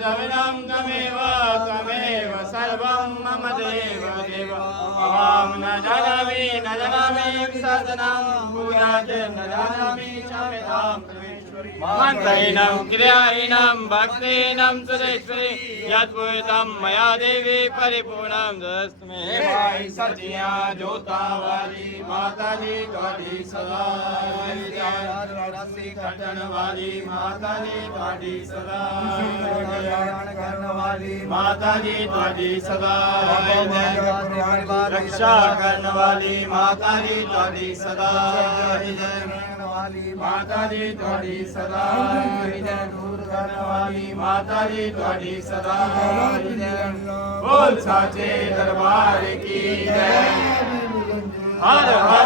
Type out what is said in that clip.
जविनं तमेव सर्वं मम देव देव अहं न जानामि सदनं पूजाच न जानामि क्षम्यतां मन्त्रहीनं क्रियाहीनं भक्तिहीनं सुरेश्वरी यत्पूजितं मया देवी परिपूर्णं दस्तमे भाई सचिया जोतावाली माताजी ਤੁਹਾਡੀ सदा खटन वाली माताजी ਤੁਹਾਡੀ सदा कल्याण वाली माताजी ਤੁਹਾਡੀ सदा रक्षा करने वाली माताजी ਤੁਹਾਡੀ सदा माताजी ਤੁਹਾਡੀ सदा दूर करने वाली माताजी ਤੁਹਾਡੀ सदा बोल साचे दरबार की जय हर हर